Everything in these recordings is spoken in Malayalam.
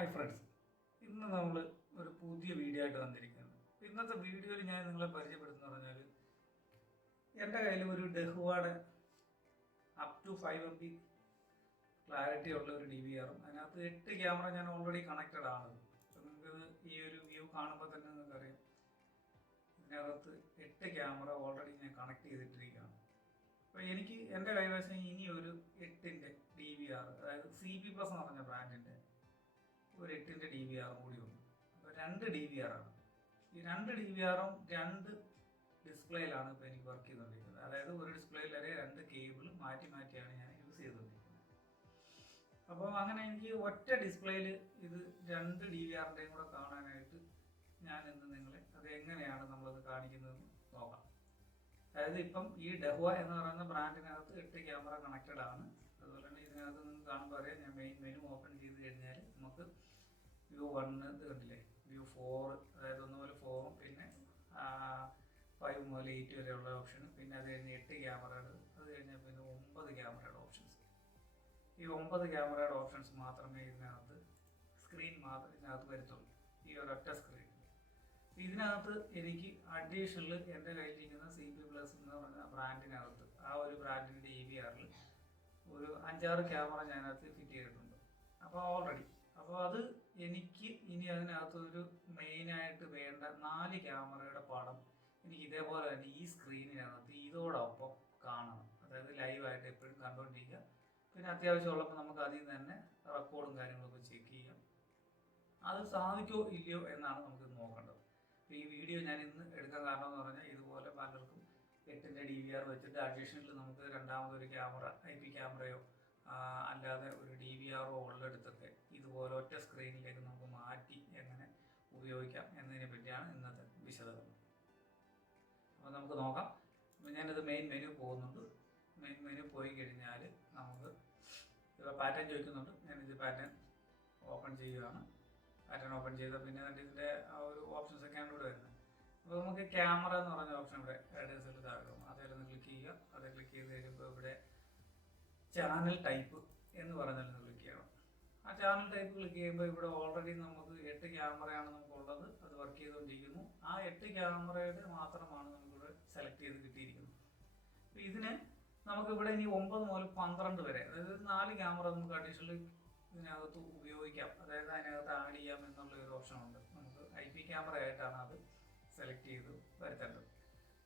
ഹായ് ഫ്രണ്ട്സ്, ഇന്ന് നമ്മൾ ഒരു പുതിയ വീഡിയോ ആയിട്ട് വന്നിരിക്കുകയാണ്. ഇന്നത്തെ വീഡിയോയിൽ ഞാൻ നിങ്ങളെ പരിചയപ്പെടുത്തുന്ന പറഞ്ഞാൽ എൻ്റെ കയ്യിൽ ഒരു ഡഹുവാടെ അപ് ടു 5 MP ക്ലാരിറ്റി ഉള്ള ഒരു DVR-ഉം അതിനകത്ത് 8 ക്യാമറ ഞാൻ ഓൾറെഡി കണക്റ്റഡ് ആണ്. അപ്പോൾ നിങ്ങൾക്കിത് ഈ ഒരു വ്യൂ കാണുമ്പോൾ തന്നെ നിങ്ങൾക്കറിയാം ഇതിനകത്ത് 8 ക്യാമറ ഓൾറെഡി ഞാൻ കണക്ട് ചെയ്തിട്ടിരിക്കുകയാണ്. അപ്പോൾ എനിക്ക് എൻ്റെ കൈവശം ഇനി ഒരു 8-ൻ്റെ DVR, അതായത് CP Plus എന്ന് പറഞ്ഞ ബ്രാൻഡിൻ്റെ ഒരു 8-ൻ്റെ DVR കൂടി ഉണ്ട്. അപ്പോൾ 2 DVR ആണ്. ഈ 2 DVR-ഉം 2 ഡിസ്പ്ലേയിലാണ് ഇപ്പോൾ എനിക്ക് വർക്ക് ചെയ്തുകൊണ്ടിരിക്കുന്നത്. അതായത് ഒരു ഡിസ്പ്ലേയിൽ വരെ 2 കേബിൾ മാറ്റി മാറ്റിയാണ് ഞാൻ യൂസ് ചെയ്തുകൊണ്ടിരിക്കുന്നത്. അപ്പോൾ അങ്ങനെ എനിക്ക് ഒറ്റ ഡിസ്പ്ലേയിൽ ഇത് 2 DVR-ൻ്റെയും കൂടെ കാണാനായിട്ട് ഞാൻ ഇന്ന് നിങ്ങളെ അത് എങ്ങനെയാണ് നമ്മളത് കാണിക്കുന്നതെന്ന് നോക്കാം. അതായത് ഇപ്പം ഈ ഡഹുവ എന്ന് പറയുന്ന ബ്രാൻഡിനകത്ത് 8 ക്യാമറ കണക്റ്റഡ് ആണ്. അതുപോലെ തന്നെ ഇതിനകത്ത് നിങ്ങൾക്ക് കാണുമ്പോൾ അറിയാം, ഞാൻ മെയിൻ മെനു ഓപ്പൺ ചെയ്ത് കഴിഞ്ഞാൽ നമുക്ക് വ്യൂ 1 ഇത് കണ്ടില്ലേ, വ്യൂ 4, അതായത് 1 മുതൽ 4, പിന്നെ 5 മുതൽ 8 വരെയുള്ള ഓപ്ഷൻ, പിന്നെ അത് കഴിഞ്ഞ് 8 ക്യാമറയുടെ, അത് കഴിഞ്ഞാൽ പിന്നെ 9 ക്യാമറയുടെ ഓപ്ഷൻസ്. ഈ 9 ക്യാമറയുടെ ഓപ്ഷൻസ് മാത്രമേ ഇതിനകത്ത് സ്ക്രീൻ മാത്രമേ ഇതിനകത്ത് വരുത്തുള്ളൂ, ഈ ഒരൊറ്റ സ്ക്രീൻ. ഇതിനകത്ത് എനിക്ക് അഡീഷണൽ എൻ്റെ കയ്യിലിരിക്കുന്ന CP Plus എന്ന് പറഞ്ഞ ബ്രാൻഡിനകത്ത്, ആ ഒരു ബ്രാൻഡിൻ്റെ DVR-ൽ ഒരു 5-6 ക്യാമറ ഞാനകത്ത് ഫിറ്റ് ചെയ്തിട്ടുണ്ട്. അപ്പോൾ ഓൾറെഡി അപ്പോൾ അത് എനിക്ക് ഇനി അതിനകത്ത് ഒരു മെയിനായിട്ട് വേണ്ട 4 ക്യാമറയുടെ പടം എനിക്ക് ഇതേപോലെ തന്നെ ഈ സ്ക്രീനിനകത്ത് ഇതോടൊപ്പം കാണണം. അതായത് ലൈവായിട്ട് എപ്പോഴും കണ്ടുകൊണ്ടിരിക്കുക. പിന്നെ അത്യാവശ്യമുള്ളപ്പോൾ നമുക്ക് അതിൽ നിന്ന് തന്നെ റെക്കോർഡും കാര്യങ്ങളൊക്കെ ചെക്ക് ചെയ്യാം. അത് സാധിക്കുമോ ഇല്ലയോ എന്നാണ് നമുക്ക് നോക്കേണ്ടത്. അപ്പോൾ ഈ വീഡിയോ ഞാൻ ഇന്ന് എടുക്കാൻ കാരണം എന്ന് പറഞ്ഞാൽ ഇതുപോലെ പലർക്കും 8-ൻ്റെ DVR വെച്ചിട്ട് അഡീഷണൽ നമുക്ക് രണ്ടാമതൊരു ക്യാമറ, IP ക്യാമറയോ അല്ലാതെ ഒരു DVR-ഓ ഉള്ളെടുത്തൊക്കെ ഇതുപോലെ ഒറ്റ സ്ക്രീനിലേക്ക് നമുക്ക് മാറ്റി എങ്ങനെ ഉപയോഗിക്കാം എന്നതിനെ പറ്റിയാണ് ഇന്നത്തെ വിശദീകരണം. അപ്പോൾ നമുക്ക് നോക്കാം. അപ്പോൾ ഞാനിത് മെയിൻ മെനു പോകുന്നുണ്ട്. മെയിൻ മെനു പോയി കഴിഞ്ഞാൽ നമുക്ക് ഇപ്പോൾ പാറ്റേൺ ചോദിക്കുന്നുണ്ട്. ഞാനിത് പാറ്റേൺ ഓപ്പൺ ചെയ്യുകയാണ്. പാറ്റേൺ ഓപ്പൺ ചെയ്താൽ പിന്നെ ഇതിൻ്റെ ഒരു ഓപ്ഷൻസ് ഒക്കെയാണ് ഇവിടെ വരുന്നത്. അപ്പോൾ നമുക്ക് ക്യാമറ എന്ന് പറഞ്ഞ ഓപ്ഷൻ ഇവിടെ ഇടേഴ്സിൽ താഴെ അതിലൊന്ന് ക്ലിക്ക് ചെയ്യുക. അത് ക്ലിക്ക് ചെയ്ത് കഴിയുമ്പോൾ ഇവിടെ ചാനൽ ടൈപ്പ് എന്ന് പറഞ്ഞാലൊന്ന് ക്ലിക്ക് ചെയ്യണം. ആ ചാനൽ ടൈപ്പ് ക്ലിക്ക് ചെയ്യുമ്പോൾ ഇവിടെ ഓൾറെഡി നമുക്ക് 8 ക്യാമറയാണ് നമുക്കുള്ളത്, അത് വർക്ക് ചെയ്തുകൊണ്ടിരിക്കുന്നു. ആ 8 ക്യാമറയുടെ മാത്രമാണ് നമുക്കിവിടെ സെലക്ട് ചെയ്ത് കിട്ടിയിരിക്കുന്നത്. അപ്പോൾ ഇതിന് നമുക്കിവിടെ ഇനി 9 മുതൽ 12 വരെ, അതായത് 4 ക്യാമറ നമുക്ക് അഡീഷണൽ ഇതിനകത്ത് ഉപയോഗിക്കാം, അതായത് അതിനകത്ത് ആഡ് ചെയ്യാം എന്നുള്ള ഒരു ഓപ്ഷൻ ഉണ്ട്. നമുക്ക് IP ക്യാമറ ആയിട്ടാണ് അത് സെലക്ട് ചെയ്ത് വരുത്തേണ്ടത്.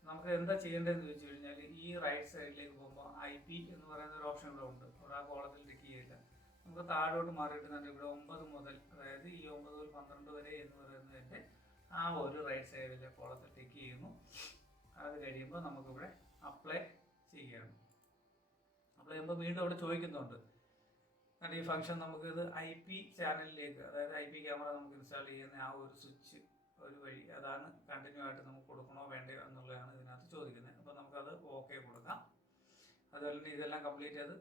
നമുക്ക് എന്താ ചെയ്യേണ്ടതെന്ന് ചോദിച്ചു കഴിഞ്ഞാൽ ഈ റൈറ്റ് സൈഡിലേക്ക് പോകുമ്പോൾ IP എന്ന് പറയുന്ന ഒരു ഓപ്ഷൻ ഇവിടെ ഉണ്ട്. അവിടെ ആ കോളത്തിൽ ടിക്ക് ചെയ്യില്ല. നമുക്ക് താഴോട്ട് മാറിയിട്ട് തന്നെ ഇവിടെ 9 മുതൽ, അതായത് ഈ 9 മുതൽ 12 വരെ എന്ന് പറയുന്നതിൻ്റെ ആ ഒരു റൈറ്റ് സൈഡിലെ കോളത്തിൽ ടിക്ക് ചെയ്യുന്നു. അത് കഴിയുമ്പോൾ നമുക്കിവിടെ അപ്ലൈ ചെയ്യുകയാണ്. അപ്ലൈ ചെയ്യുമ്പോൾ വീണ്ടും അവിടെ ചോദിക്കുന്നുണ്ട് ഈ ഫംഗ്ഷൻ നമുക്കിത് IP ചാനലിലേക്ക്, അതായത് IP ക്യാമറ നമുക്ക് ഇൻസ്റ്റാൾ ചെയ്യുന്ന ആ ഒരു സ്വിച്ച് ഒരു വഴി, അതാണ് കണ്ടിന്യൂ ആയിട്ട് നമുക്ക് കൊടുക്കണോ വേണ്ടയോ എന്നുള്ളതാണ് ഇതിനകത്ത് ചോദിക്കുന്നത്. അപ്പോൾ നമുക്കത് ഓക്കെ കൊടുക്കാം. അതുപോലെ തന്നെ ഇതെല്ലാം കംപ്ലീറ്റ് ചെയ്ത്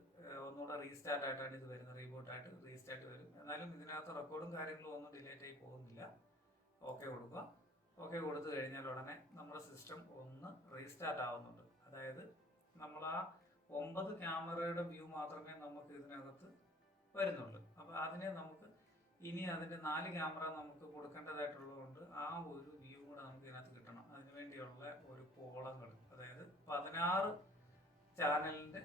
ഒന്നുകൂടെ റീസ്റ്റാർട്ട് ആയിട്ടാണ് ഇത് വരുന്നത്, റീബൂട്ടായിട്ട് റീസ്റ്റാർട്ട് വരും. എന്നാലും ഇതിനകത്ത് റെക്കോർഡും കാര്യങ്ങളും ഒന്നും ഡിലേറ്റ് ആയി പോകുന്നില്ല. ഓക്കെ കൊടുക്കുക. ഓക്കെ കൊടുത്തു കഴിഞ്ഞാൽ ഉടനെ നമ്മുടെ സിസ്റ്റം ഒന്ന് റീസ്റ്റാർട്ട് ആവുന്നുണ്ട്. അതായത് നമ്മൾ ആ 9 ക്യാമറയുടെ വ്യൂ മാത്രമേ നമുക്ക് ഇതിനകത്ത് വരുന്നുള്ളൂ. അപ്പോൾ അതിനെ നമുക്ക് ഇനി അതിൻ്റെ 4 ക്യാമറ നമുക്ക് കൊടുക്കേണ്ടതായിട്ടുള്ളതുകൊണ്ട് ആ ഒരു വ്യൂ കൂടെ നമുക്ക് ഇതിനകത്ത് കിട്ടണം. അതിനുവേണ്ടിയുള്ള ഒരു കോളങ്ങൾ, അതായത് 16 ചാനലിൻ്റെ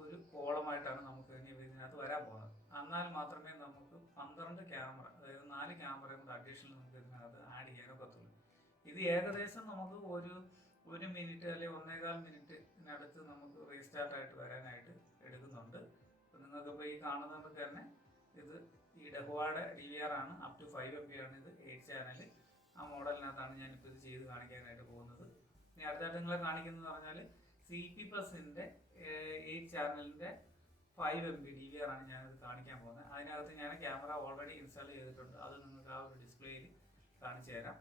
ഒരു കോളമായിട്ടാണ് നമുക്ക് ഇനി ഇതിനകത്ത് വരാൻ പോകുന്നത്. എന്നാൽ മാത്രമേ നമുക്ക് 12 ക്യാമറ, അതായത് 4 ക്യാമറയും കൂടെ അഡീഷണൽ നമുക്ക് ഇതിനകത്ത് ആഡ് ചെയ്യാനൊക്കത്തുള്ളൂ. ഇത് ഏകദേശം നമുക്ക് ഒരു മിനിറ്റ് അല്ലെങ്കിൽ 1.25 മിനിറ്റിനടുത്ത് നമുക്ക് റീസ്റ്റാർട്ടായിട്ട് വരാനായിട്ട് എടുക്കുന്നുണ്ട്. അപ്പോൾ നിങ്ങൾക്കിപ്പോൾ ഈ കാണുന്നത് തന്നെ ഇത് ഈ ഡഹുവയുടെ DVR ആണ്, അപ് ടു 5 MP ആണ്. ഇത് 8 ചാനൽ, ആ മോഡലിനകത്താണ് ഞാനിപ്പോൾ ഇത് ചെയ്ത് കാണിക്കാനായിട്ട് പോകുന്നത്. ഇനി അടുത്തായിട്ട് നിങ്ങളെ കാണിക്കുന്നത് പറഞ്ഞാൽ CP Plusൻ്റെ 8 ചാനലിൻ്റെ 5 MP DVR ആണ് ഞാനിത് കാണിക്കാൻ പോകുന്നത്. അതിനകത്ത് ഞാൻ ക്യാമറ ഓൾറെഡി ഇൻസ്റ്റാൾ ചെയ്തിട്ടുണ്ട്. അത് നിങ്ങൾക്ക് ആ ഒരു ഡിസ്പ്ലേയിൽ കാണിച്ചു തരാം.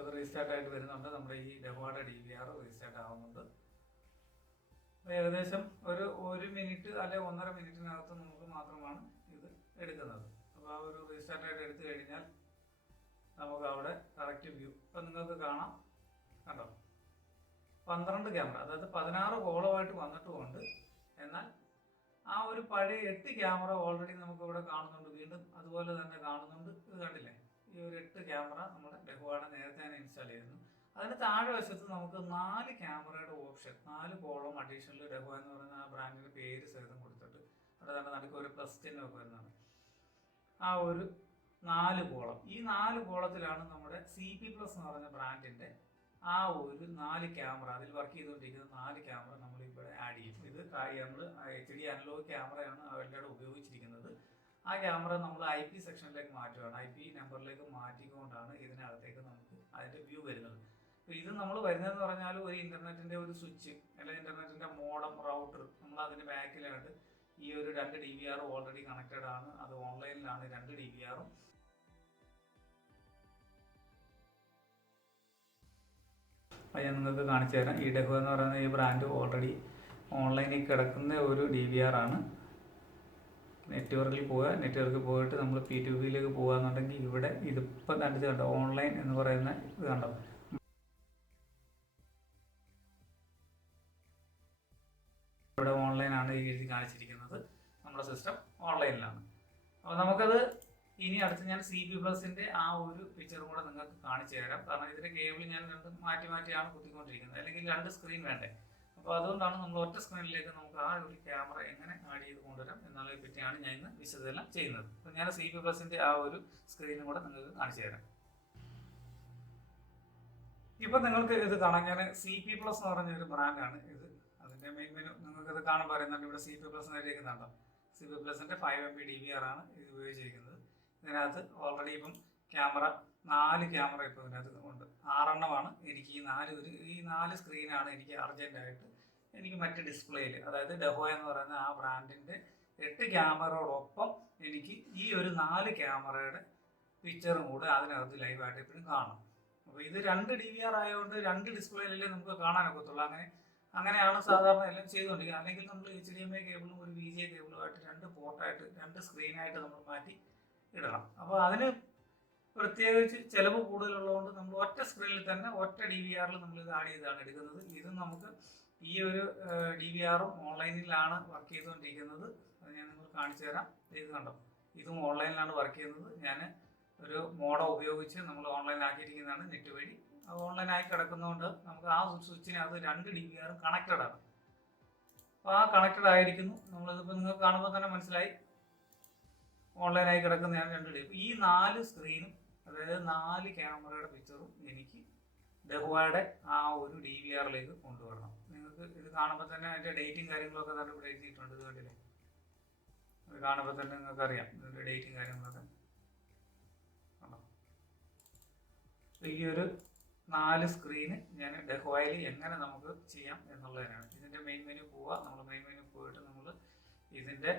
അത് റീസ്റ്റാർട്ട് ആയിട്ട് വരുന്നുണ്ട്. നമ്മുടെ ഈ ഡഹുവയുടെ DVR റീസ്റ്റാർട്ട് ആവുന്നുണ്ട്. ഏകദേശം ഒരു മിനിറ്റ് അല്ലെ 1.5 മിനിറ്റിനകത്ത് നമുക്ക് മാത്രമാണ് ഇത് എടുക്കുന്നത്. അപ്പോൾ ആ ഒരു റീസ്റ്റാർട്ട് ആയിട്ട് എടുത്തു കഴിഞ്ഞാൽ നമുക്ക് അവിടെ കറക്റ്റ് വ്യൂ ഇപ്പം നിങ്ങൾക്ക് കാണാം. കണ്ടോ, 12 ക്യാമറ, അതായത് 16 കോളമായിട്ട് വന്നിട്ടുമുണ്ട്. എന്നാൽ ആ ഒരു പഴയ 8 ക്യാമറ ഓൾറെഡി നമുക്ക് ഇവിടെ കാണുന്നുണ്ട്, വീണ്ടും അതുപോലെ തന്നെ കാണുന്നുണ്ട്. ഇത് കണ്ടില്ലേ, ഈ ഒരു 8 ക്യാമറ നമ്മുടെ ഡഹുവയുടെ നേരത്തെ തന്നെ ഇൻസ്റ്റാൾ ചെയ്തിരുന്നു. അതിന് താഴെ വശത്ത് നമുക്ക് 4 ക്യാമറയുടെ ഓപ്ഷൻ, 4 കോളം അഡീഷണൽ ഡഹുവ എന്ന് പറയുന്ന ആ ബ്രാൻഡിന്റെ പേര് സഹിതം കൊടുത്തിട്ട് അവിടെ തന്നെ നടുക്ക് ഒരു പ്ലസ് ചിഹ്നം ഒക്കെ വരുന്നതാണ്. ആ ഒരു 4 കോളം, ഈ 4 കോളത്തിലാണ് നമ്മുടെ CP പ്ലസ് എന്ന് പറഞ്ഞ ബ്രാൻഡിന്റെ ആ ഒരു 4 ക്യാമറ, അതിൽ വർക്ക് ചെയ്തുകൊണ്ടിരിക്കുന്ന 4 ക്യാമറ നമ്മൾ ഇവിടെ ആഡ് ചെയ്യും. ഇത് നമ്മൾ HD അനലോഗ് ക്യാമറയാണ് അവരുടെ ഉപയോഗിച്ചിരിക്കുന്നത്. ആ ക്യാമറ നമ്മൾ IP സെക്ഷനിലേക്ക് മാറ്റുകയാണ്. IP നമ്പറിലേക്ക് മാറ്റിക്കൊണ്ടാണ് ഇതിനകത്തേക്ക് നമുക്ക് അതിന്റെ വ്യൂ വരുന്നത്. അപ്പോൾ ഇത് നമ്മൾ വരുന്നതെന്ന് പറഞ്ഞാൽ ഒരു ഇന്റർനെറ്റിന്റെ ഒരു സ്വിച്ച് അല്ലെങ്കിൽ ഇന്റർനെറ്റിന്റെ മോഡം റൗട്ടർ, നമ്മൾ അതിന്റെ ബാക്കിലായിട്ട് ഈ ഒരു 2 DVR ഓൾറെഡി കണക്റ്റഡ് ആണ്. അത് ഓൺലൈനിലാണ് 2 DVR-ഉം. അത് ഞാൻ നിങ്ങൾക്ക് കാണിച്ചു തരാം. ഈ ഡഹുവ എന്ന് പറയുന്ന ഈ ബ്രാൻഡ് ഓൾറെഡി ഓൺലൈനിൽ കിടക്കുന്ന ഒരു DVR ആണ്. നെറ്റ്വർക്കിൽ പോവുക, നെറ്റ്വർക്കിൽ പോയിട്ട് നമ്മൾ P2P-യിലേക്ക് പോകുകയെന്നുണ്ടെങ്കിൽ ഇവിടെ ഇതിപ്പോൾ കണ്ടിട്ട് കണ്ടോ, ഓൺലൈൻ എന്ന് പറയുന്ന ഇത് കണ്ടോ, ഇവിടെ ഓൺലൈനാണ് എഴുതി കാണിച്ചിരിക്കുന്നത്. നമ്മുടെ സിസ്റ്റം ഓൺലൈനിലാണ്. അപ്പോൾ നമുക്കത് ഇനി അടുത്ത് ഞാൻ CP പ്ലസിന്റെ ആ ഒരു പിക്ചറും കൂടെ നിങ്ങൾക്ക് കാണിച്ചു തരാം. കാരണം ഇതിന്റെ കേബിൾ ഞാൻ മാറ്റി മാറ്റിയാണ് കുത്തിക്കൊണ്ടിരിക്കുന്നത്, അല്ലെങ്കിൽ 2 സ്ക്രീൻ വേണ്ടേ. അപ്പോൾ അതുകൊണ്ടാണ് നമ്മൾ ഒറ്റ സ്ക്രീനിലേക്ക് നമുക്ക് ആ ഒരു ക്യാമറ എങ്ങനെ ആഡ് ചെയ്ത് കൊണ്ടുവരാം എന്നുള്ളതിനെ പറ്റിയാണ് ഞാൻ ഇന്ന് വിശദീകരണം ചെയ്യുന്നത്. അപ്പോൾ ഞാൻ CP പ്ലസിന്റെ ആ ഒരു സ്ക്രീനും കൂടെ നിങ്ങൾക്ക് കാണിച്ചു തരാം. ഇപ്പൊ നിങ്ങൾക്ക് ഇത് കാണാം, ഞാൻ CP പ്ലസ് എന്ന് പറഞ്ഞ ഒരു ബ്രാൻഡാണ് ഇത്. അതിന്റെ മെയിൻ മെനു നിങ്ങൾക്ക് ഇത് കാണാൻ പറയുന്നുണ്ട്. ഇവിടെ CP പ്ലസ് എഴുതിയിരിക്കുന്നുണ്ടോ, CP പ്ലസിന്റെ 5 MB DVR ആണ് ഇത് ഉപയോഗിച്ചിരിക്കുന്നത്. ഇതിനകത്ത് ഓൾറെഡി ഇപ്പം ക്യാമറ 4 ക്യാമറ ഇപ്പോൾ ഇതിനകത്ത് ഉണ്ട്. 6 എണ്ണമാണ് എനിക്ക്. ഈ 4 സ്ക്രീനാണ് എനിക്ക് അർജന്റായിട്ട് എനിക്ക് മറ്റ് ഡിസ്പ്ലേയിൽ, അതായത് ഡഹുവ എന്ന് പറയുന്ന ആ ബ്രാൻഡിന്റെ 8 ക്യാമറയോടൊപ്പം എനിക്ക് ഈ ഒരു 4 ക്യാമറയുടെ പിക്ചറും കൂടെ അതിനകത്ത് ലൈവായിട്ട് എപ്പോഴും കാണും. അപ്പോൾ ഇത് 2 DVR ആയതുകൊണ്ട് 2 ഡിസ്പ്ലേയിലല്ലേ നമുക്ക് കാണാനൊക്കത്തുള്ളൂ. അങ്ങനെയാണ് സാധാരണ എല്ലാം ചെയ്തുകൊണ്ടിരിക്കുന്നത്. അല്ലെങ്കിൽ നമ്മൾ HDMI കേബിളും ഒരു VGA കേബിളുമായിട്ട് 2 പോർട്ടായിട്ട് 2 സ്ക്രീനായിട്ട് നമ്മൾ മാറ്റി ഇടണം. അപ്പോൾ അതിന് പ്രത്യേകിച്ച് ചിലവ് കൂടുതലുള്ളതുകൊണ്ട് നമ്മൾ ഒറ്റ സ്ക്രീനിൽ തന്നെ ഒറ്റ DVR-ൽ നമ്മൾ ഇത് ആഡ് ചെയ്താണ് എടുക്കുന്നത്. ഇത് നമുക്ക് ഈ ഒരു DVR-ഉം ഓൺലൈനിലാണ് വർക്ക് ചെയ്തുകൊണ്ടിരിക്കുന്നത്. അത് ഞാൻ നിങ്ങൾക്ക് കാണിച്ചു തരാം. ഇത് കണ്ടോ, ഇതും ഓൺലൈനിലാണ് വർക്ക് ചെയ്യുന്നത്. ഞാൻ ഒരു മോഡം ഉപയോഗിച്ച് നമ്മൾ ഓൺലൈനാക്കിയിരിക്കുന്നതാണ്, നെറ്റ് വഴി. അത് ഓൺലൈനായി കിടക്കുന്നതുകൊണ്ട് നമുക്ക് ആ സ്വിച്ചിനകത്ത് 2 DVR-ഉം കണക്റ്റഡ് ആണ്. അപ്പോൾ ആ കണക്റ്റഡ് ആയിരിക്കുന്നു. നമ്മളിതിപ്പോൾ നിങ്ങൾക്ക് കാണുമ്പോൾ തന്നെ മനസ്സിലായി, ഓൺലൈനായി കിടക്കുന്നതാണ് 2 DVR. ഈ 4 സ്ക്രീനും, അതായത് 4 ക്യാമറയുടെ പിക്ചറും എനിക്ക് ഡഹുവയുടെ ആ ഒരു DVR-ലേക്ക് കൊണ്ടുവരണം. നിങ്ങൾക്ക് ഇത് കാണുമ്പോൾ തന്നെ അതിൻ്റെ ഡേറ്റും കാര്യങ്ങളൊക്കെ തന്നെ ഇവിടെ എഴുതിയിട്ടുണ്ട്. ഇത് കണ്ടില്ലേ, ഇത് കാണുമ്പോൾ തന്നെ നിങ്ങൾക്ക് അറിയാം ഇതിൻ്റെ ഡേറ്റും കാര്യങ്ങളൊക്കെ. ഈ ഒരു 4 സ്ക്രീന് ഞാൻ ഡഹുവയിൽ എങ്ങനെ നമുക്ക് ചെയ്യാം എന്നുള്ളതിനാണ്. ഇതിൻ്റെ മെയിൻ മെനു പോവുക. നമ്മൾ മെയിൻ മെനു പോയിട്ട് നമ്മൾ ഇതിൻ്റെ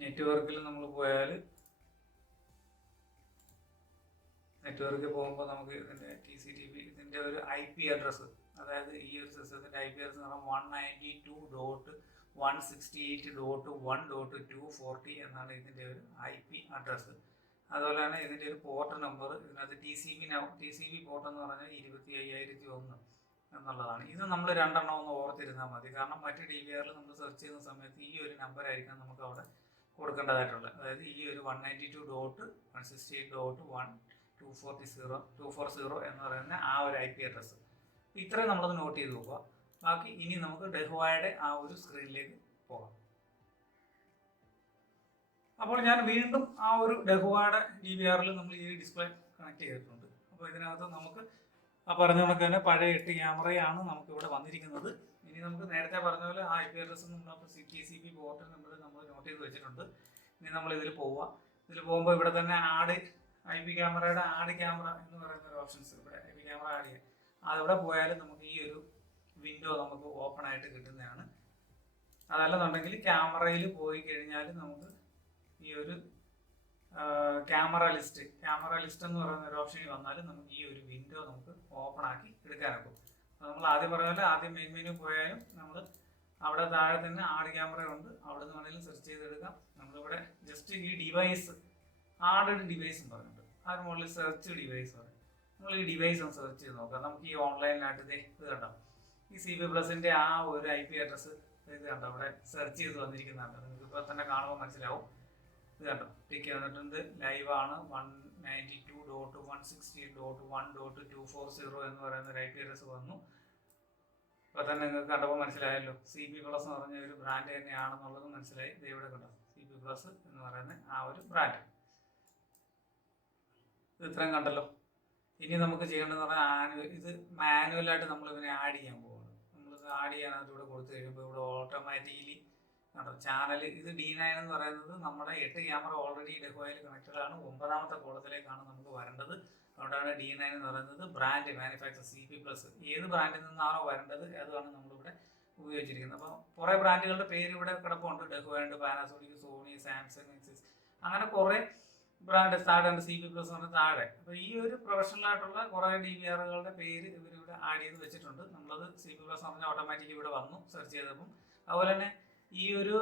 നെറ്റ്വർക്കിൽ നമ്മൾ പോയാൽ, നെറ്റ്വർക്കിൽ പോകുമ്പോൾ നമുക്ക് ഇതിൻ്റെ CCTV ഇതിൻ്റെ ഒരു IP അഡ്രസ്സ്, അതായത് ഈ ഒരു സിസ്റ്റത്തിൻ്റെ IP അഡ്രസ്സ് എന്ന് പറഞ്ഞാൽ 192.168.1.240 എന്നാണ് ഇതിൻ്റെ ഒരു IP അഡ്രസ്സ്. അതുപോലെ തന്നെ ഇതിൻ്റെ ഒരു പോർട്ട് നമ്പർ, ഇതിനകത്ത് TCB പോർട്ട് എന്ന് പറഞ്ഞാൽ 25001 എന്നുള്ളതാണ്. ഇത് നമ്മൾ 2 എണ്ണം ഒന്ന് ഓർത്തിരുന്നാൽ മതി. കാരണം മറ്റ് DVR-ൽ നമ്മൾ സെർച്ച് ചെയ്യുന്ന സമയത്ത് ഈ ഒരു നമ്പർ ആയിരിക്കും നമുക്ക് അവിടെ കൊടുക്കേണ്ടതായിട്ടുള്ളത്. അതായത് ഈ ഒരു 192.168.1.240 എന്ന് പറയുന്ന ആ ഒരു IP അഡ്രസ്സ്. ഇത്രയും നമ്മളത് നോട്ട് ചെയ്ത് നോക്കുക. ബാക്കി ഇനി നമുക്ക് ഡഹുവയുടെ ആ ഒരു സ്ക്രീനിലേക്ക് പോകാം. അപ്പോൾ ഞാൻ വീണ്ടും ആ ഒരു ഡഹുവയുടെ DVR-ൽ നമ്മൾ ഈ ഡിസ്പ്ലേ കണക്ട് ചെയ്തിട്ടുണ്ട്. അപ്പോൾ ഇതിനകത്ത് നമുക്ക് ആ പറഞ്ഞ കണക്ക് തന്നെ പഴയ 8 ക്യാമറയാണ് നമുക്ക് ഇവിടെ വന്നിരിക്കുന്നത്. ഇനി നമുക്ക് നേരത്തെ പറഞ്ഞ പോലെ ആ IP അഡ്രസ്സും നമ്മൾ TCB പോർട്ട് നമ്പർ നമ്മൾ നോട്ട് ചെയ്ത് വെച്ചിട്ടുണ്ട്. ഇനി നമ്മൾ ഇതിൽ പോവുക. ഇതിൽ പോകുമ്പോൾ ഇവിടെ തന്നെ IP ക്യാമറയുടെ ആഡ് ക്യാമറ എന്ന് പറയുന്ന ഒരു ഓപ്ഷൻസ്, ഇവിടെ IP ക്യാമറ ആഡ് ചെയ്യാം. അതിവിടെ പോയാലും നമുക്ക് ഈ ഒരു വിൻഡോ നമുക്ക് ഓപ്പൺ ആയിട്ട് കിട്ടുന്നതാണ്. അതല്ലെന്നുണ്ടെങ്കിൽ ക്യാമറയിൽ പോയി കഴിഞ്ഞാൽ നമുക്ക് ഈ ഒരു ക്യാമറ ലിസ്റ്റ് എന്ന് പറയുന്ന ഒരു ഓപ്ഷനിൽ വന്നാലും നമുക്ക് ഈ ഒരു വിൻഡോ നമുക്ക് ഓപ്പൺ ആക്കി എടുക്കാനൊക്കും. അപ്പോൾ നമ്മൾ ആദ്യം പറഞ്ഞ പോലെ ആദ്യം മെയിൻ മെനു പോയാലും നമ്മൾ അവിടെ താഴെ തന്നെ ആഡ് ക്യാമറ ഉണ്ട്, അവിടെ നിന്ന് വേണമെങ്കിലും സെർച്ച് ചെയ്തെടുക്കാം. നമ്മളിവിടെ ജസ്റ്റ് ഈ ഡിവൈസ് ആഡഡ് ഡിവൈസ് എന്ന് പറഞ്ഞിട്ടുണ്ട്, അതിന് മുകളിൽ സെർച്ച് ഡിവൈസ് പറയും. നമ്മൾ ഈ ഡിവൈസ് ഒന്ന് സെർച്ച് ചെയ്ത് നോക്കാം. നമുക്ക് ഈ ഓൺലൈനിലായിട്ട് ഇത് കണ്ടോ, ഈ CP+ന്റെ ആ ഒരു IP അഡ്രസ്സ് ഇത് കണ്ടോ ഇവിടെ സെർച്ച് ചെയ്ത് വന്നിരിക്കുന്നതാണ്. നിങ്ങൾക്ക് ഇപ്പോൾ തന്നെ കാണുമ്പോൾ മനസ്സിലാവും. ഇത് കണ്ടോ ടിക്ക് വന്നിട്ടുണ്ട്. ലൈവാണ്. 192.168.1.240 എന്ന് പറയുന്ന ഒരു IP അഡ്രസ്സ് വന്നു. ഇപ്പോൾ തന്നെ നിങ്ങൾക്ക് കണ്ടപ്പോൾ മനസ്സിലായല്ലോ, CP+ എന്ന് പറഞ്ഞ ഒരു ബ്രാൻഡ് തന്നെയാണെന്നുള്ളത് മനസ്സിലായി. ഇത് ഇവിടെ കണ്ടോ, CP+ എന്ന് പറയുന്ന ആ ഒരു ബ്രാൻഡ്. ഇത് ഇത്രയും കണ്ടല്ലോ. ഇനി നമുക്ക് ചെയ്യേണ്ടതെന്ന് പറഞ്ഞാൽ ഇത് മാനുവലായിട്ട് നമ്മൾ ഇതിനെ ആഡ് ചെയ്യാൻ പോകുന്നു. നമ്മളിത് ആഡ് ചെയ്യാനായിട്ട് ഇവിടെ കൊടുത്തു കഴിയുമ്പോൾ ഇവിടെ ഓട്ടോമാറ്റിക്കലി കണ്ടോ ചാനൽ ഇത് D9 എന്ന് പറയുന്നത് നമ്മുടെ 8 ക്യാമറ ഓൾറെഡി ഡെഹോയിൽ കണക്റ്റഡ് ആണ്. 9ാമത്തെ കോളത്തിലേക്കാണ് നമുക്ക് വരേണ്ടത്. അതുകൊണ്ടാണ് D9 എന്ന് പറയുന്നത് ബ്രാൻഡ് മാനുഫാക്ചർ CP+. ഏത് ബ്രാൻഡിൽ നിന്നാണോ വരേണ്ടത് അതാണ് നമ്മളിവിടെ ഉപയോഗിച്ചിരിക്കുന്നത്. അപ്പോൾ കുറേ ബ്രാൻഡുകളുടെ പേര് ഇവിടെ കിടപ്പുണ്ട്. ഡെഹോ ഉണ്ട്, പാനാസോണിക്, സോണി, സാംസങ്, എക്സിസ്, അങ്ങനെ കുറേ ബ്രാൻഡ് താഴെ ഉണ്ട്. CP+ എന്ന് താഴെ. അപ്പോൾ ഈ ഒരു പ്രൊഫഷണൽ ആയിട്ടുള്ള കുറേ DVRകളുടെ പേര് ഇവരിവിടെ ആഡ് ചെയ്ത് വെച്ചിട്ടുണ്ട്. നമ്മളത് CP+ എന്ന് പറഞ്ഞാൽ ഓട്ടോമാറ്റിക് ഇവിടെ വന്നു സെർച്ച് ചെയ്തപ്പം. അതുപോലെ തന്നെ ഈ ഒരു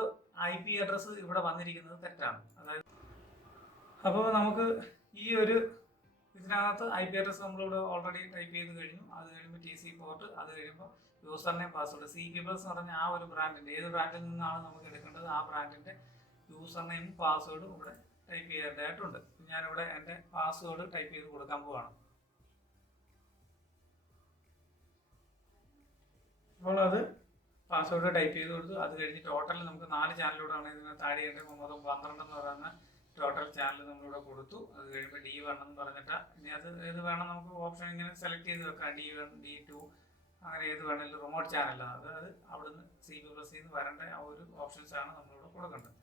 IP അഡ്രസ്സ് ഇവിടെ വന്നിരിക്കുന്നത് തെറ്റാണ്. അതായത് അപ്പോൾ നമുക്ക് ഈ ഒരു ഇതിനകത്ത് IP അഡ്രസ്സ് നമ്മളിവിടെ ഓൾറെഡി ടൈപ്പ് ചെയ്ത് കഴിഞ്ഞു. അത് കഴിയുമ്പോൾ TC പോർട്ട്, അത് കഴിയുമ്പോൾ യൂസർ നെയിം, പാസ്വേഡ്. CP+ എന്ന് പറഞ്ഞാൽ ആ ഒരു ബ്രാൻഡിൻ്റെ ഏത് ബ്രാൻഡിൽ നിന്നാണ് നമുക്ക് എടുക്കേണ്ടത് ആ ബ്രാൻഡിൻ്റെ യൂസർ നെയിമും പാസ്വേഡും ഇവിടെ ടൈപ്പ് ചെയ്യേണ്ടതായിട്ടുണ്ട്. ഞാനിവിടെ എൻ്റെ പാസ്വേഡ് ടൈപ്പ് ചെയ്ത് കൊടുക്കാൻ പോവാണ്. അപ്പോൾ അത് പാസ്വേഡ് ടൈപ്പ് ചെയ്ത് കൊടുത്തു. അത് കഴിഞ്ഞ് ടോട്ടൽ നമുക്ക് 4 ചാനലിലൂടെയാണ് ഇതിനകത്ത് ആഡ് ചെയ്യേണ്ടത്. മൊത്തം 12 എന്ന് പറയുന്ന ടോട്ടൽ ചാനൽ നമ്മളിവിടെ കൊടുത്തു. അത് കഴിയുമ്പോൾ D1 എന്ന് പറഞ്ഞിട്ട് ഇനി അത് ഏത് വേണം നമുക്ക് ഓപ്ഷൻ ഇങ്ങനെ സെലക്ട് ചെയ്ത് വെക്കാം. D1, D2 അങ്ങനെ ഏത് വേണമെങ്കിലും റിമോട്ട് ചാനലാണ്. അതായത് അവിടുന്ന് CP+ നിന്ന് വരേണ്ട ആ ഒരു ഓപ്ഷൻസാണ് നമ്മളിവിടെ കൊടുക്കേണ്ടത്.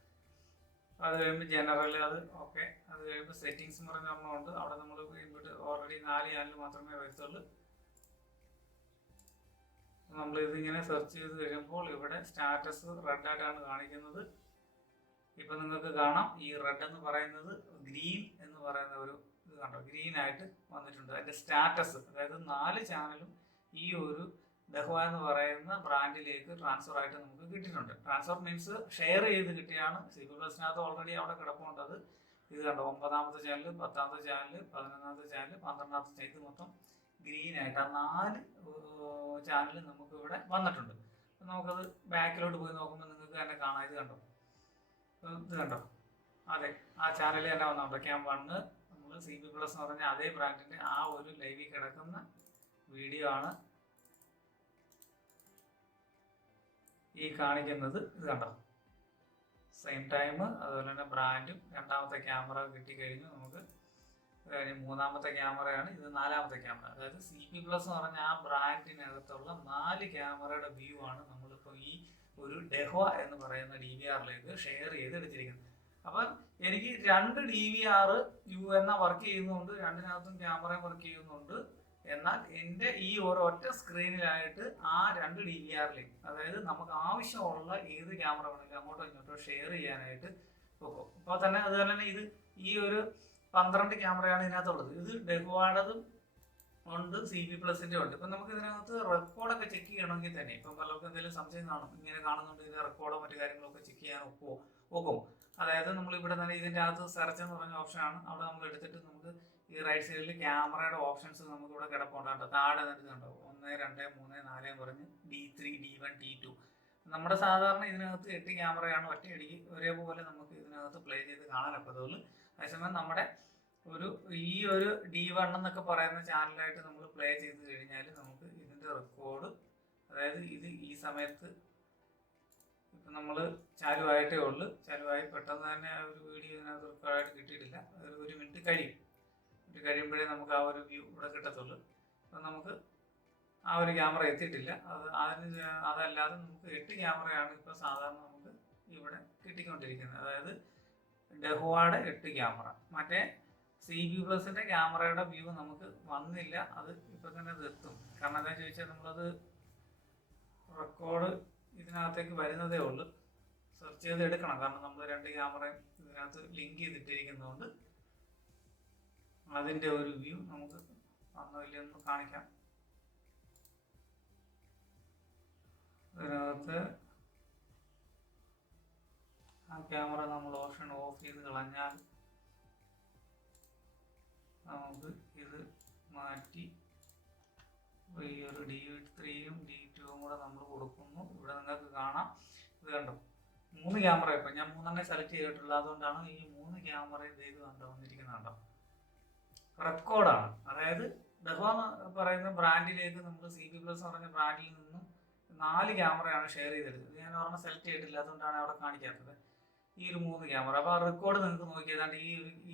അത് കഴിയുമ്പോൾ ജനറൽ, അത് ഓക്കെ. അത് കഴിയുമ്പോൾ സെറ്റിങ്സ് എന്ന് പറഞ്ഞ ഒരെണ്ണമുണ്ട്. അവിടെ നമ്മൾ ഇൻപുട്ട് ഓൾറെഡി 4 ചാനൽ മാത്രമേ വരുത്തുള്ളൂ. നമ്മളിതിങ്ങനെ സെർച്ച് ചെയ്ത് കഴിയുമ്പോൾ ഇവിടെ സ്റ്റാറ്റസ് റെഡ് ആയിട്ടാണ് കാണിക്കുന്നത്. ഇപ്പം നിങ്ങൾക്ക് കാണാം ഈ റെഡ് എന്ന് പറയുന്നത് ഗ്രീൻ എന്ന് പറയുന്ന ഒരു ഇത് കണ്ടോ, ഗ്രീൻ ആയിട്ട് വന്നിട്ടുണ്ട്. അതിൻ്റെ സ്റ്റാറ്റസ്, അതായത് 4 ചാനലും ഈ ഒരു ദഹ്വ എന്ന് പറയുന്ന ബ്രാൻഡിലേക്ക് ട്രാൻസ്ഫർ ആയിട്ട് നമുക്ക് കിട്ടിയിട്ടുണ്ട്. ട്രാൻസ്ഫർ മീൻസ് ഷെയർ ചെയ്ത് കിട്ടിയാണ്. CP+നകത്ത് ഓൾറെഡി അവിടെ കിടപ്പുണ്ട്. അത് ഇത് കണ്ടോ 9ാമത്തെ ചാനൽ, 10ാമത്തെ ചാനൽ, 11ാമത്തെ ചാനൽ, 12ാമത്തെ ചാനൽ, ഇത് മൊത്തം ഗ്രീൻ ആയിട്ട് ആ 4 ചാനൽ നമുക്ക് ഇവിടെ വന്നിട്ടുണ്ട്. അപ്പം നമുക്കത് ബാക്കിലോട്ട് പോയി നോക്കുമ്പോൾ നിങ്ങൾക്ക് തന്നെ കാണാം. ഇത് കണ്ടോ, ഇത് കണ്ടോ, അതെ ആ ചാനൽ തന്നെ വന്നുണ്ടോ. ക്യാം 1 നമ്മൾ CP+ എന്ന് പറഞ്ഞ അതേ ബ്രാൻഡിൻ്റെ ആ ഒരു ലൈവിൽ കിടക്കുന്ന വീഡിയോ ആണ് ഈ കാണിക്കുന്നത്. ഇത് കണ്ടോ, സെയിം ടൈം. അതുപോലെ തന്നെ ബ്രാൻഡും 2ാമത്തെ ക്യാമറ കിട്ടിക്കഴിഞ്ഞു നമുക്ക്. 3ാമത്തെ ക്യാമറയാണ് ഇത്, 4ാമത്തെ ക്യാമറ. അതായത് CP+ എന്ന് പറഞ്ഞ ആ ബ്രാൻഡിനകത്തുള്ള 4 ക്യാമറയുടെ വ്യൂ ആണ് നമ്മളിപ്പോൾ ഈ ഒരു ഡെഹ്വ എന്ന് പറയുന്ന DVRലേക്ക് ഷെയർ ചെയ്ത് എടുത്തിരിക്കുന്നത്. അപ്പം എനിക്ക് 2 DVR എന്ന വർക്ക് ചെയ്യുന്നുണ്ട്, 2-നകത്തും ക്യാമറയും വർക്ക് ചെയ്യുന്നുണ്ട്. എന്നാൽ എൻ്റെ ഈ ഒരൊറ്റ സ്ക്രീനിലായിട്ട് ആ 2 DVRലേക്ക്, അതായത് നമുക്ക് ആവശ്യമുള്ള ഏത് ക്യാമറ വേണമെങ്കിലും അങ്ങോട്ടോ ഇങ്ങോട്ടോ ഷെയർ ചെയ്യാനായിട്ട് പോകും. ഇപ്പോൾ തന്നെ അത് തന്നെ ഇത് ഈ ഒരു 12 ക്യാമറയാണ് ഇതിനകത്തുള്ളത്. ഇത് ഡെഹ്വാടതും ഉണ്ട്, CP+ന്റെ ഉണ്ട്. ഇപ്പം നമുക്ക് ഇതിനകത്ത് റെക്കോർഡൊക്കെ ചെക്ക് ചെയ്യണമെങ്കിൽ തന്നെ ഇപ്പം പലർക്കും എന്തെങ്കിലും സംശയം കാണും, ഇങ്ങനെ കാണുന്നുണ്ട്, ഇത് റെക്കോർഡോ മറ്റു കാര്യങ്ങളൊക്കെ ചെക്ക് ചെയ്യാൻ ഒക്കും. അതായത് നമ്മളിവിടെ തന്നെ ഇതിൻ്റെ അകത്ത് സെർച്ച് എന്ന് പറഞ്ഞ ഓപ്ഷനാണ്. അവിടെ നമ്മൾ എടുത്തിട്ട് നമുക്ക് ഈ റൈറ്റ് സൈഡിൽ ക്യാമറയുടെ ഓപ്ഷൻസ് നമുക്ക് ഇവിടെ കിടപ്പുണ്ട്. താഴെ എന്നിട്ട് കണ്ടോ 1, 2, 3, 4 പറഞ്ഞ് D3, D1, D2. നമ്മുടെ സാധാരണ ഇതിനകത്ത് 8 ക്യാമറയാണ് ഒറ്റയടിക്ക് ഒരേപോലെ നമുക്ക് ഇതിനകത്ത് പ്ലേ ചെയ്ത് കാണാനൊക്കത്തുള്ളൂ. അതേസമയം നമ്മുടെ ഈ ഒരു D1 എന്നൊക്കെ പറയുന്ന ചാനലായിട്ട് നമ്മൾ പ്ലേ ചെയ്ത് കഴിഞ്ഞാൽ നമുക്ക് ഇതിൻ്റെ റെക്കോർഡ്, അതായത് ഇത് ഈ സമയത്ത് ഇപ്പം നമ്മൾ ചാലുവായിട്ടേ ഉള്ളൂ. ചാലുവായി പെട്ടെന്ന് തന്നെ ആ ഒരു വീഡിയോ ഇതിനകത്ത് റെക്കോർഡായിട്ട് കിട്ടിയിട്ടില്ല. ഒരു മിനിറ്റ് കഴിയുമ്പോഴേ നമുക്ക് ആ ഒരു വ്യൂ ഇവിടെ കിട്ടത്തുള്ളൂ. അപ്പം നമുക്ക് ആ ഒരു ക്യാമറ എത്തിയിട്ടില്ല. അതല്ലാതെ നമുക്ക് 8 ക്യാമറയാണ് ഇപ്പോൾ സാധാരണ നമുക്ക് ഇവിടെ കിട്ടിക്കൊണ്ടിരിക്കുന്നത്. അതായത് ഡെഹ്വാടെ 8 ക്യാമറ. മറ്റേ CP+ന്റെ ക്യാമറയുടെ വ്യൂ നമുക്ക് വന്നില്ല. അത് ഇപ്പം തന്നെ അത് എത്തും. കാരണം എന്താണെന്ന് ചോദിച്ചാൽ നമ്മളത് റെക്കോർഡ് ഇതിനകത്തേക്ക് വരുന്നതേ ഉള്ളൂ. സെർച്ച് ചെയ്ത് എടുക്കണം. കാരണം നമ്മൾ 2 ക്യാമറയും ഇതിനകത്ത് ലിങ്ക് ചെയ്തിട്ടിരിക്കുന്നതുകൊണ്ട് അതിൻ്റെ ഒരു വ്യൂ നമുക്ക് വന്നോ ഇല്ലെന്ന് കാണിക്കാം. ഇതിനകത്ത് ആ ക്യാമറ നമ്മൾ ഓപ്ഷൻ ഓഫ് ചെയ്ത് കളഞ്ഞാൽ നമുക്ക് ഇത് മാറ്റി ഈ ഒരു D3യും D2വും കൂടെ നമ്മൾ കൊടുക്കുന്നു. ഇവിടെ നിങ്ങൾക്ക് കാണാം, ഇത് കണ്ടോ 3 ക്യാമറ. ഇപ്പം ഞാൻ 3 സെലക്ട് ചെയ്തിട്ടുള്ളത്, അതുകൊണ്ടാണ് ഈ 3 ക്യാമറ ഇത് കണ്ടോ വന്നിരിക്കുന്നുണ്ടോ. റെക്കോർഡാണ്, അതായത് ദഹുവ എന്ന് പറയുന്ന ബ്രാൻഡിലേക്ക് നമ്മൾ CP+ എന്ന് പറഞ്ഞ ബ്രാൻഡിൽ നിന്നും 4 ക്യാമറയാണ് ഷെയർ ചെയ്തെടുത്തത്. ഞാൻ ഒരെണ്ണം സെലക്ട് ചെയ്തിട്ടില്ല, അതുകൊണ്ടാണ് അവിടെ കാണിക്കാത്തത്. ഈ ഒരു 3 ക്യാമറ. അപ്പോൾ ആ റെക്കോർഡ് നിങ്ങൾക്ക് നോക്കിയതാണ്ട്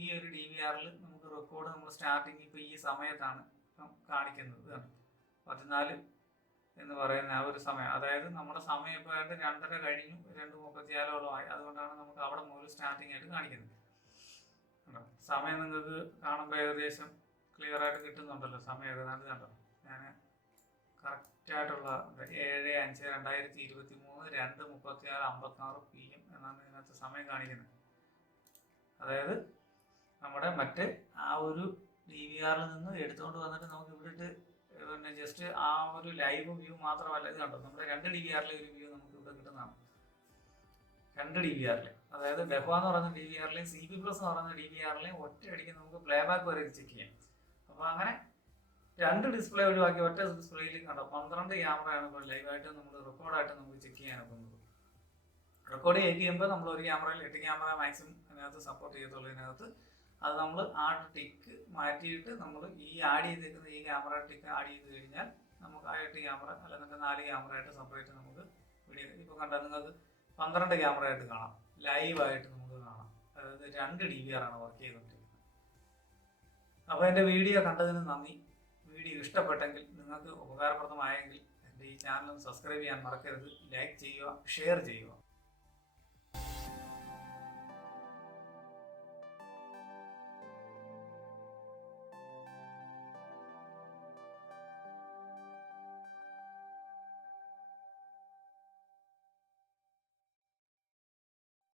ഈ ഒരു DVRൽ നമുക്ക് റെക്കോർഡ് നമ്മൾ സ്റ്റാർട്ടിങ് ഇപ്പോൾ ഈ സമയത്താണ് കാണിക്കുന്നത്. 14 എന്ന് പറയുന്ന ആ ഒരു സമയം, അതായത് നമ്മുടെ സമയം ഇപ്പോൾ 2:30 കഴിഞ്ഞു, 2:34 അതുകൊണ്ടാണ് നമുക്ക് അവിടെ മുതൽ സ്റ്റാർട്ടിങ് ആയിട്ട് കാണിക്കുന്നത്. സമയം നിങ്ങൾക്ക് കാണുമ്പോൾ ഏകദേശം ക്ലിയർ ആയിട്ട് കിട്ടുന്നുണ്ടല്ലോ സമയം ഏതാണ്ട്. കണ്ടോ, ഞാൻ കറക്റ്റായിട്ടുള്ള 7/5/2023 2:36:56 PM എന്നാണ് ഇതിനകത്ത് സമയം കാണിക്കുന്നത്. അതായത് നമ്മുടെ മറ്റ് ആ ഒരു DVRൽ നിന്ന് എടുത്തുകൊണ്ട് വന്നിട്ട് നമുക്ക് ഇവിടിട്ട് പിന്നെ ജസ്റ്റ് ആ ഒരു ലൈവ് വ്യൂ മാത്രമല്ല, ഇത് കണ്ടോ നമ്മുടെ 2 DVRലെ ഒരു വ്യൂ നമുക്ക് ഇവിടെ കിട്ടുന്നതാണ്. 2 DVRൽ, അതായത് ദഹുവ എന്ന് പറയുന്ന DVRലെയും CP+ എന്ന് പറയുന്ന DVRലെയും ഒറ്റയടിക്ക് നമുക്ക് പ്ലേബാക്ക് വരെ ചെക്ക് ചെയ്യാം. അപ്പോൾ അങ്ങനെ 2 ഡിസ്പ്ലേ ഒഴിവാക്കി ഒറ്റ ഡിസ്പ്ലേയിൽ കണ്ടോ 12 ക്യാമറയാണ് ഇപ്പോൾ ലൈവായിട്ട് നമ്മൾ റെക്കോർഡായിട്ട് നമുക്ക് ചെക്ക് ചെയ്യാനൊക്കുന്നത്. റെക്കോർഡ് ചെയ്യുമ്പോൾ നമ്മൾ ഒരു ക്യാമറയിൽ 8 ക്യാമറ മാക്സിമം അതിനകത്ത് സപ്പോർട്ട് ചെയ്യത്തുള്ളൂ. ഇതിനകത്ത് അത് നമ്മൾ ആ ടിക്ക് മാറ്റിയിട്ട് നമ്മൾ ഈ ആഡ് ചെയ്തേക്കുന്ന ഈ ക്യാമറ ടിക്ക് ആഡ് ചെയ്ത് കഴിഞ്ഞാൽ നമുക്ക് ആ 8 ക്യാമറ അല്ലെങ്കിൽ 4 ക്യാമറ ആയിട്ട് സെപ്പറേറ്റ് നമുക്ക് വീഡിയോ ഇപ്പോൾ കണ്ടാൽ നിങ്ങൾക്ക് 12 ക്യാമറ ആയിട്ട് കാണാം, ലൈവായിട്ട് നമുക്ക് കാണാം. അതായത് 2 DVR ആണ് വർക്ക് ചെയ്തുകൊണ്ടിരിക്കുന്നത്. അപ്പോൾ എൻ്റെ വീഡിയോ കണ്ടതിന് നന്ദി. വീഡിയോ ഇഷ്ടപ്പെട്ടെങ്കിൽ, നിങ്ങൾക്ക് ഉപകാരപ്രദമായെങ്കിൽ എൻ്റെ ഈ ചാനൽ സബ്സ്ക്രൈബ് ചെയ്യാൻ മറക്കരുത്. ലൈക്ക് ചെയ്യുക, ഷെയർ ചെയ്യുക.